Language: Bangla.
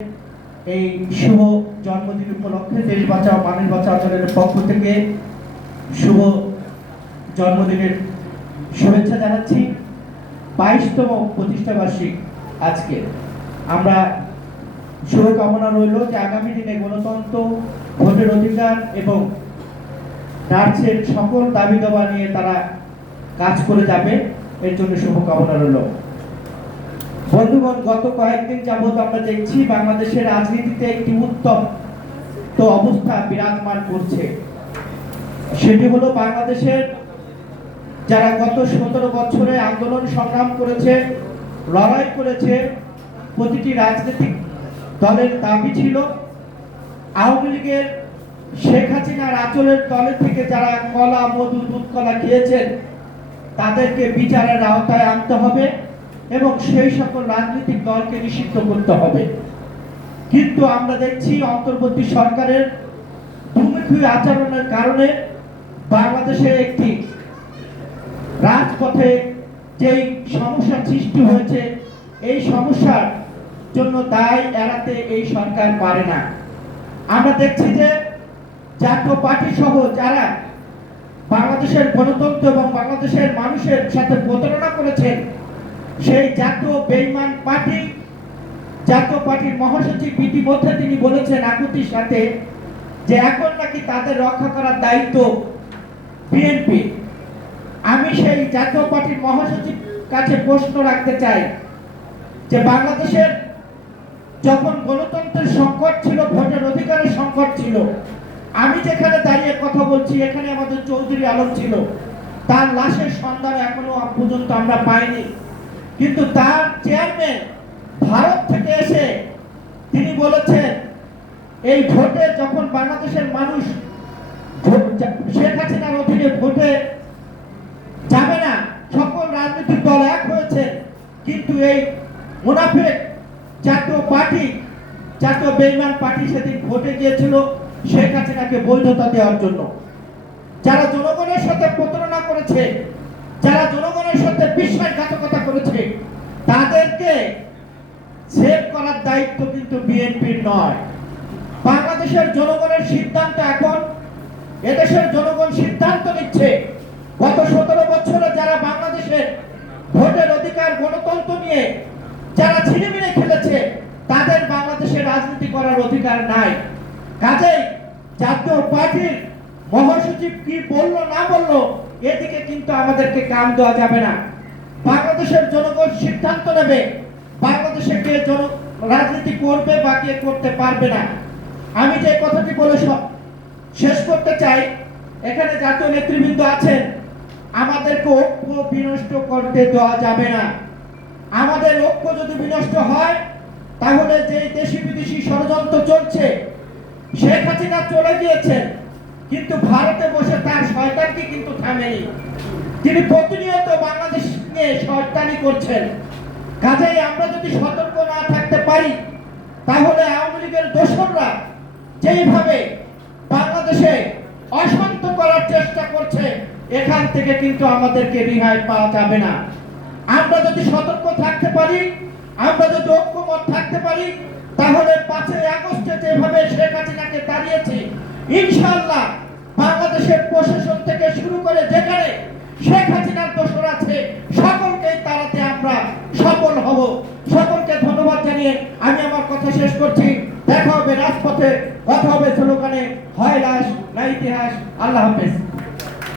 এই শুভ জন্মদিন উপলক্ষে দেশ বাঁচাও মানুষ বাঁচাও দলের পক্ষ থেকে শুভ জন্মদিনের শুভেচ্ছা জানাচ্ছি। 22তম প্রতিষ্ঠা বার্ষিক আজকে আমরা শুভকামনা রইল যে আগামী দিনে গণতন্ত্র, ভোটের অধিকার এবং রাজ্যের সকল দাবি দাবা নিয়ে তারা কাজ করে যাবে, এর জন্য শুভকামনা রইল। বন্ধুগণ, গত কয়েকদিন যাবৎ আমরা দেখছি বাংলাদেশের রাজনীতিতে একটি উত্তপ্ত অবস্থা বিরাজমান করছে। সেটি হলো বাংলাদেশের যারা গত 17 বছরে আন্দোলন সংগ্রাম করেছে, লড়াই করেছে, প্রতিটি রাজনৈতিক দলের দাবি ছিল আওয়ামী লীগের শেখ হাসিনার আঁচলের দলের থেকে যারা কলা, মধু, দুধ কলা খেয়েছেন তাদেরকে বিচারের আওতায় আনতে হবে এবং সেই সকল রাজনৈতিক দলকে নিষিদ্ধ করতে হবে। কিন্তু আমরা দেখছি অন্তর্বর্তী সরকারের দুমুখী আচরণের কারণে বাংলাদেশে একটি রাজপথে যেই সমস্যা সৃষ্টি হয়েছে, এই সমস্যার জন্য দায় এড়াতে এই সরকার পারে না। আমরা দেখছি যে জাতীয় পার্টি সহ যারা বাংলাদেশের গণতন্ত্র এবং বাংলাদেশের মানুষের সাথে প্রতারণা করেছেন, সেই জাতীয় বেঈমান পার্টি, জাতীয় পার্টির মহাসচিব ইতিমধ্যে তিনি বলেছেন আকুতির সাথে যে এখন নাকি তাদের রক্ষা করার দায়িত্ব বিএনপি। আমি সেই জাতীয় পার্টির মহাসচিব কাছে প্রশ্ন রাখতে চাই যে বাংলাদেশের যখন গণতন্ত্রের সংকট ছিল, ভোটের অধিকারের সংকট ছিল, আমি যেখানে দাঁড়িয়ে কথা বলছি এখানে আমাদের চৌধুরী আলম ছিল, তার লাশের সন্ধান এখনো পর্যন্ত আমরা পাইনি। কিন্তু তার চেয়ারম্যান ভারত থেকে এসে তিনি বলেছেন এই ভোটে যখন বাংলাদেশের মানুষ শেখ হাসিনার অধীনে ভোটে যাবে না, সকল রাজনৈতিক দল এক হয়েছে, কিন্তু এই মুনাফিক জাতীয় পার্টি, জাতীয় বেঈমান পার্টি সেদিন ভোটে গিয়েছিল শেখ হাসিনাকে বৈধতা দেওয়ার জন্য। যারা জনগণের সাথে প্রতারণা করেছে, যারা জনগণের সাথে বিশ্বাসঘাতকতা করেছে, তাদেরকে সেভ করার দায়িত্ব কিন্তু বিএনপির নয়। বাংলাদেশের জনগণের সিদ্ধান্ত এখন এদেশের জনগণ সিদ্ধান্ত নিচ্ছে। গত 17 বছরে যারা বাংলাদেশের ভোটের অধিকার, গণতন্ত্র নিয়ে যারা ছিনিমিনি খেলেছে, তাদের বাংলাদেশে রাজনীতি করার অধিকার নাই। কাজেই জাতীয় পার্টির মহাসচিব কি বললো না বললো এদিকে কিন্তু আমাদেরকে কান দেওয়া যাবে না। বাংলাদেশের জনগণ সিদ্ধান্ত নেবে বাংলাদেশে কে রাজনীতি করবে বা কে করতে পারবে না। আমি যে কথাটি বলে শেষ করতে চাই, এখানে জাতীয় নেতৃবৃন্দ আছেন, আমাদেরকে ঐক্য বিনষ্ট করতে দেওয়া যাবে না। আমাদের ঐক্য যদি বিনষ্ট হয় তাহলে যে দেশি বিদেশি ষড়যন্ত্র চলছে, শেখ হাসিনা চলে গিয়েছেন কিন্তু ভারতে বসে তার শয়তানকে কিন্তু থামেনি। তিনি প্রতিনিয়ত বাংলাদেশ নিয়ে শয়তানি করছেন। কাজেই আমরা যদি সতর্ক না থাকতে পারি তাহলে আওয়ামী লীগের দোসররা যেইভাবে বাংলাদেশে অশান্ত করার চেষ্টা করছে, এখান থেকে কিন্তু আমাদেরকে রেহাই পাওয়া যাবে না। আমরা যদি সতর্ক থাকতে পারি, আমরা যদি ঐক্যমত থাকতে পারি, তাহলে 5ই আগস্টে যেভাবে শেখ হাসিনাকে তাড়িয়েছে, ইনশাআল্লাহ বাংলাদেশের প্রশাসন থেকে শুরু করে যেখানে শেখ হাসিনার দোসর আছে সকলকে তাড়াতে আমরা সফল হব। সকলকে ধন্যবাদ জানিয়ে আমি আমার কথা শেষ করছি। দেখা হবে রাজপথে, কথা হবে স্লোগানে, হয় লাশ না ইতিহাস। আল্লাহ হাফেজ।